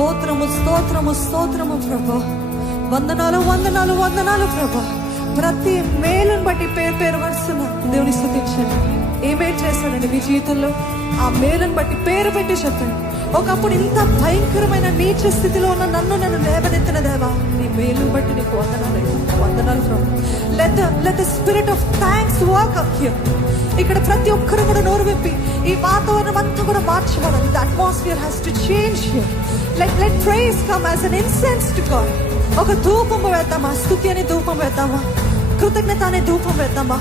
స్తోత్రము స్తోత్రము ప్రభా. వందనాలు వందనాలు వందనాలు ప్రభా. ప్రతి మేలును బట్టి పేరు పేరు వరుసన దేవుని స్థుతించండి. ఏమేం చేశాడండి మీ జీవితంలో? ఆ మేలును బట్టి పేరు పెట్టి చెప్పండి. ఒకప్పుడు ఇంత భయంకరమైన నీచ స్థితిలో ఉన్న నన్ను నన్ను లేవనెత్తిన దేవా నీ మేలు బట్టి నీకు వందనాలు వందనాలు ప్రభు. Let let spirit of thanks walk up here ఇక్కడ ప్రతి ఒక్కరు కూడా నోరు విప్పి ఈ వాతావరణం అంతా కూడా మార్చబడాలి the atmosphere has to change here let let praise come as an incense to God ఒక ధూపం వేద్దామా? స్థుతి అనే ధూపం వేద్దామా? కృతజ్ఞత అనే ధూపం వేద్దామా?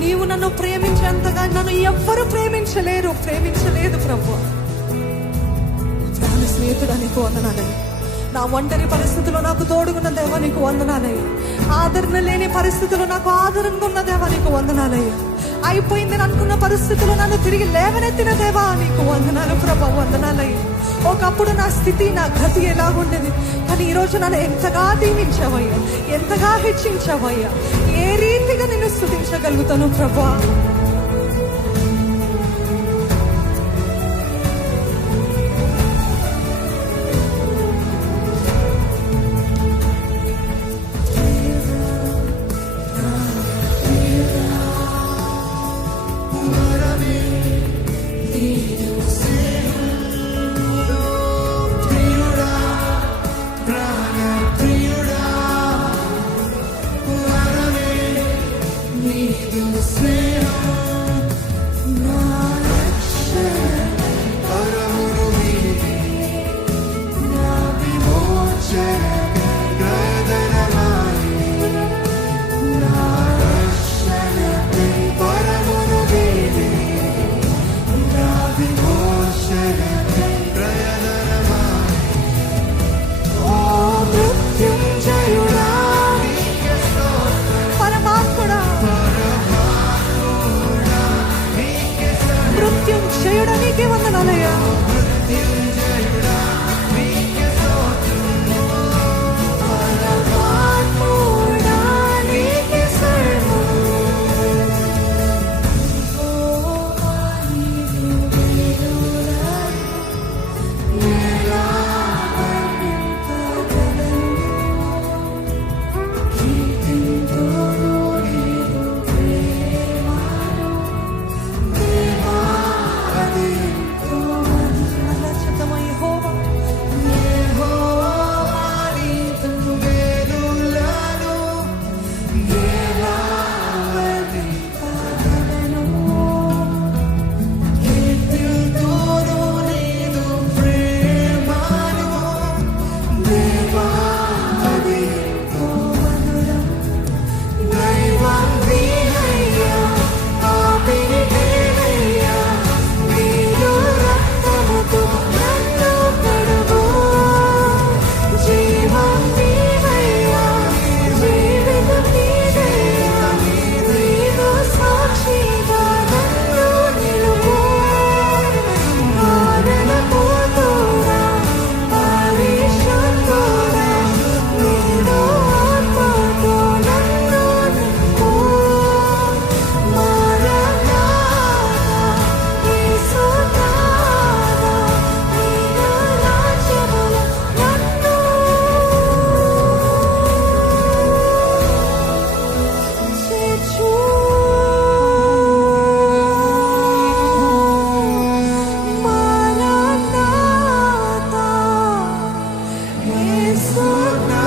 నీవు నన్ను ప్రేమించేంతగా నన్ను ఎవ్వరు ప్రేమించలేరు. ప్రేమించలేదు ప్రభు. ప్రాణ స్నేహితుడు నీకు వందనాలయ్యా. నా ఒంటరి పరిస్థితిలో నాకు తోడుగున్న దేవా నీకు వందనాలయ్యా. ఆదరణ లేని పరిస్థితిలో నాకు ఆదరణగా ఉన్న దేవా నీకు వందనాలయ్యా. అయిపోయింది అనుకున్న పరిస్థితిలో నన్ను తిరిగి లేవనెత్తిన దేవా నీకు వందనాలు ప్రభా వందనాలయ్యా. ఒకప్పుడు నా స్థితి నా గతి ఎలాగుండేది కానీ ఈరోజు నన్ను ఎంతగా దీవించావయ్యా ఎంతగా హెచ్చించావయ్యా? ఏ రీతిగా నేను స్థుతించగలుగుతాను ప్రభా? Even the smell. It's so nice.